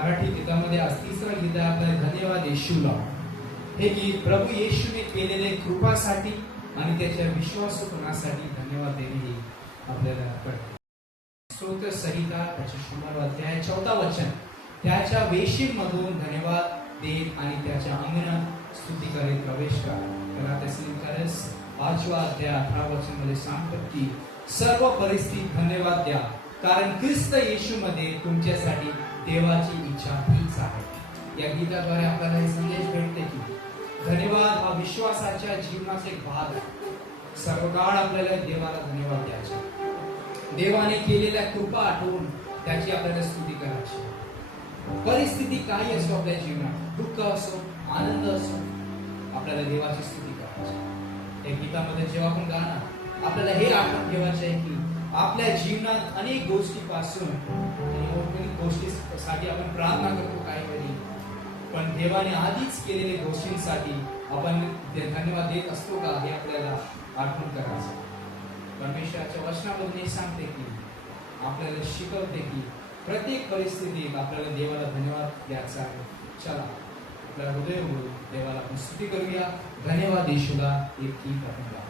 मराठी गीतामध्ये आज तिसरा गीत आहे आपल्याला धन्यवाद येशूला। हे गीत प्रभू येशूने केलेले कृपासाठी आणि त्याच्या विश्वासपणासाठी धन्यवाद देणे हे आपल्याला कळते। स्तोत्र संहिता त्याच्या 16 अध्याय 14 वचन, त्याच्या वेशीमधून धन्यवाद देत आणि त्याच्या अंगणात स्तुती करीत प्रवेश करा। गलातियस 5 अध्याय 18 वचन मध्ये सांगतात की सर्व परिस्थितीत धन्यवाद द्या, कारण ख्रिस्त येशूमध्ये तुमच्यासाठी देवाची इच्छा हीच आहे। या गीताद्वारे आपल्याला हे संदेश भेटते की धन्यवाद हा विश्वासाच्या जीवनाचा एक भाग आहे। सर्व काळ आपल्याला देवाला धन्यवाद द्यायचा, देवाने केलेल्या कृपा आठवून त्याची आपल्याला स्तुती करायची। परिस्थिती काही असो आपल्या जीवनात, दुःख असो आनंद असो, आपल्याला देवाची स्तुती करायची। या गीतामध्ये जेव्हा आपण गाणार आपल्याला हे आठवण ठेवायचे आहे की आपल्या जीवनात अनेक गोष्टीपासून गोष्टीसाठी आपण प्रार्थना करतो काही वेळी, पण देवाने आधीच केलेल्या गोष्टींसाठी आपण धन्यवाद देत असतो का हे आपल्याला आठवण करायचं। परमेश्वराच्या वचनामधून हे सांगते की आपल्याला शिकवते की प्रत्येक परिस्थितीत आपल्याला देवाला धन्यवाद द्यायचा आहे। चला आपल्या हृदय उघडून देवाला आपण स्तुती करूया। धन्यवाद येशूला एक गीत आपण गाऊया।